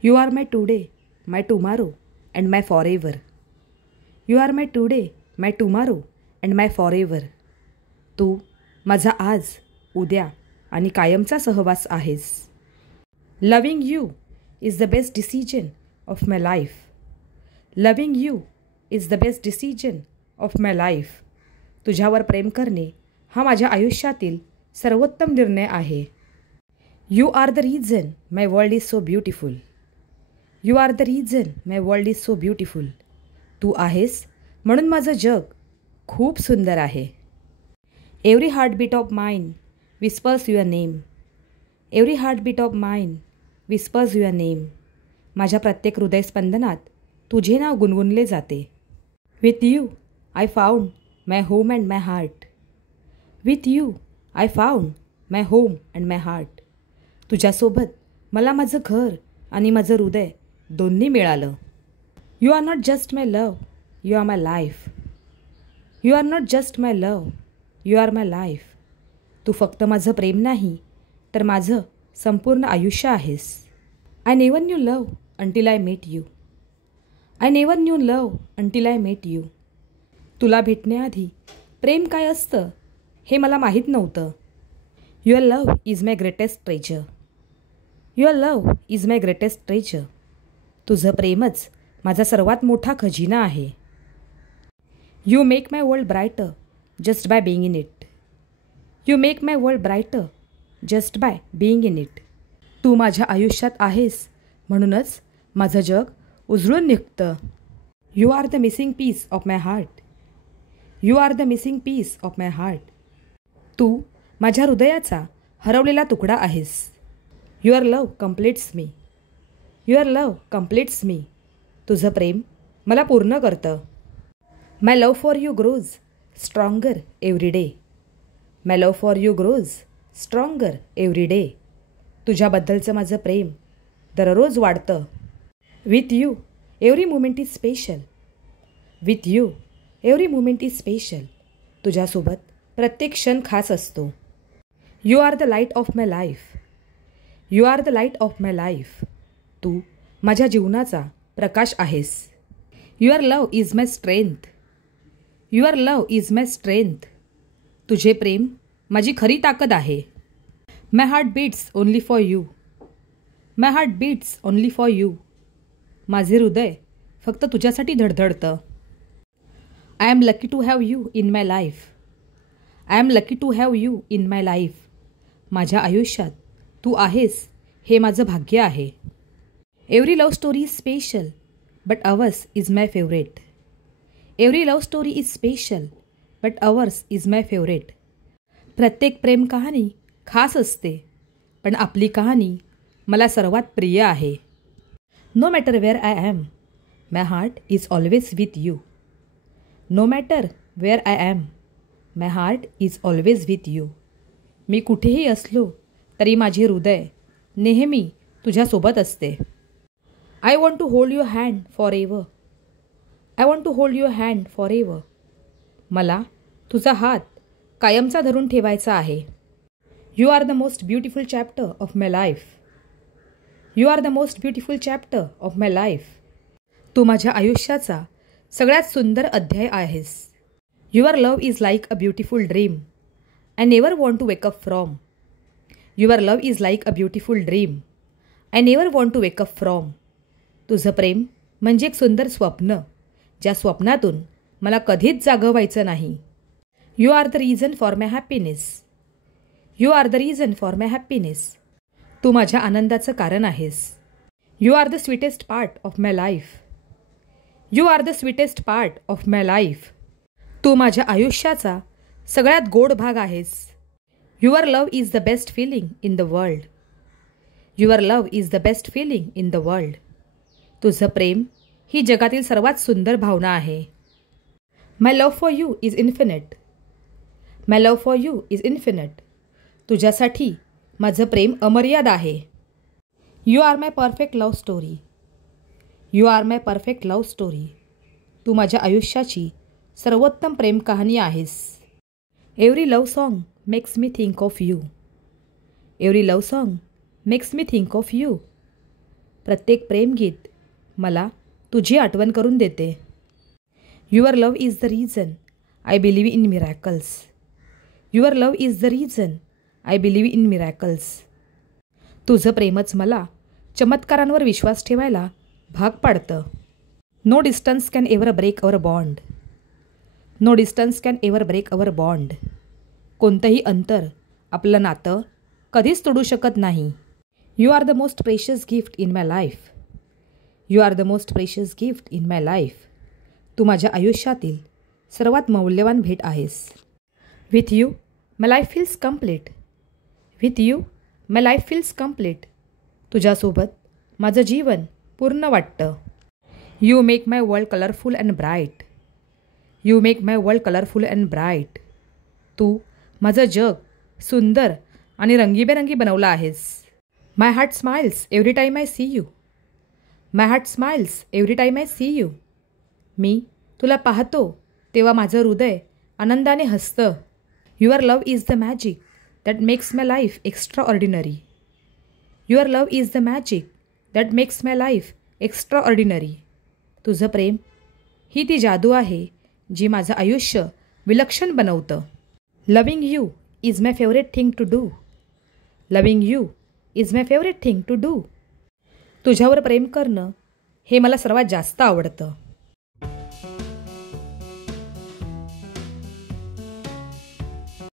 You are my today, my tomorrow, and my forever. You are my today, my tomorrow, and my forever. तू माझा आज, उद्या आणि कायमचा सहवास आहेस. Loving you is the best decision of my life. Loving you is the best decision of my life. तुझ्यावर प्रेम करणे हा माझ्या आयुष्यातील सर्वोत्तम निर्णय आहे. You are the reason my world is so beautiful. You are the reason my world is so beautiful. तू आहेस म्हणून माझं जग खूप सुंदर आहे. Every heartbeat of mine whispers your name. Every heartbeat of mine whispers your name. माझ्या प्रत्येक हृदयस्पंदनात तुझे नाव गुणगुणले जाते. With you I found my home and my heart. With you I found my home and my heart. तुझ्यासोबत मला माझं घर आणि माझं हृदय दोन्ही मिळालं. You are not just my love, you are my life. You are not just my love, you are my life. तू फक्त माझं प्रेम नाही तर माझं संपूर्ण आयुष्य आहेस. I never knew love until I met you. I never knew love until I met you. तुला भेटण्याआधी प्रेम काय असतं हे मला माहीत नव्हतं. Your love is my greatest treasure. Your love is my greatest treasure. तुझं प्रेमच माझा सर्वात मोठा खजिना आहे. You make my world brighter just by being in it. You make my world brighter just by being in it. तू माझ्या आयुष्यात आहेस म्हणूनच माझं जग उजळून निघतं. You are the missing piece of my heart. You are the missing piece of my heart. तू माझ्या हृदयाचा हरवलेला तुकडा आहेस. Your love completes me. Your love completes me. तुझं प्रेम मला पूर्ण करतं. My love for you grows stronger every day. My love for you grows stronger every day. तुझ्याबद्दलचं माझं प्रेम दररोज वाढतं. With you every moment is special. With you every moment is special. तुझ्यासोबत प्रत्येक क्षण खास असतो. You are the light of my life. You are the light of my life. तू माझ्या जीवनाचा प्रकाश आहेस. Your love is my strength. Your love is my strength. तुझे प्रेम माझी खरी ताकद आहे. My heart beats only for you. My heart beats only for you. माझे हृदय फक्त तुझ्यासाठी धडधडतं. I am lucky to have you in my life. I am lucky to have you in my life. माझ्या आयुष्यात तू आहेस हे माझं भाग्य आहे. Every love story is special, but ours is my favorite. Every love story is special, but ours is my favorite. प्रत्येक प्रेम कहाणी खास असते, पण आपली कहाणी मला सर्वात प्रिय आहे. No matter where I am, my heart is always with you. No matter where I am, my heart is always with you. मी कुठेही असलो तरी माझे हृदय नेहमी तुझ्यासोबत असते. I want to hold your hand forever. I want to hold your hand forever. मला तुझा हात कायमचा धरून ठेवायचा आहे. You are the most beautiful chapter of my life. You are the most beautiful chapter of my life. तू माझ्या आयुष्याचा सगळ्यात सुंदर अध्याय आहेस. Your love is like a beautiful dream. I never want to wake up from. Your love is like a beautiful dream. I never want to wake up from. तुझं प्रेम म्हणजे एक सुंदर स्वप्न ज्या स्वप्नातून मला कधीच जागं व्हायचं नाही. You are the reason for my happiness. You are the reason for my happiness. तू माझ्या आनंदाचं कारण आहेस. You are the sweetest part of my life. You are the sweetest part of my life. तू माझ्या आयुष्याचा सगळ्यात गोड भाग आहेस. Your love is the best feeling in the world. Your love is the best feeling in the world. तुझं प्रेम ही जगातील सर्वात सुंदर भावना आहे. My love for you is infinite. My love for you is infinite. तुझ्यासाठी माझं प्रेम अमर्याद आहे. You are my perfect love story. You are my perfect love story. तू माझ्या आयुष्याची सर्वोत्तम प्रेम कहाणी आहेस. Every love song makes me think of you. Every love song makes me think of you. प्रत्येक प्रेमगीत मला तुझी आठवण करून देते. Your love is the reason I believe in miracles. Your love is the reason I believe in miracles. तुझं प्रेमच मला चमत्कारांवर विश्वास ठेवायला भाग पाडतं. No distance can ever break our bond. No distance can ever break our bond. कोणतंही अंतर आपलं नातं कधीच तोडू शकत नाही. You are the most precious gift in my life. You are the most precious gift in my life. तू माझ्या आयुष्यातील सर्वात मौल्यवान भेट आहेस. With you my life feels complete. With you my life feels complete. तुझ्यासोबत माझं जीवन पूर्ण वाटतं. You make my world colourful and bright. You make my world colourful and bright. तू माझं जग सुंदर आणि रंगीबेरंगी बनवलं आहेस. My heart smiles every time I see you. My heart smiles every time I see you. मी तुला पाहतो तेव्हा माझं हृदय आनंदाने हसतं. Your love is the magic that makes my life extraordinary. Your love is the magic that makes my life extra ordinary. तुझं प्रेम ही ती जादू आहे जी माझं आयुष्य विलक्षण बनवतं. Loving you is my favourite thing to do. Loving you is my favourite thing to do. तुझ्यावर प्रेम करणं हे मला सर्वात जास्त आवडतं.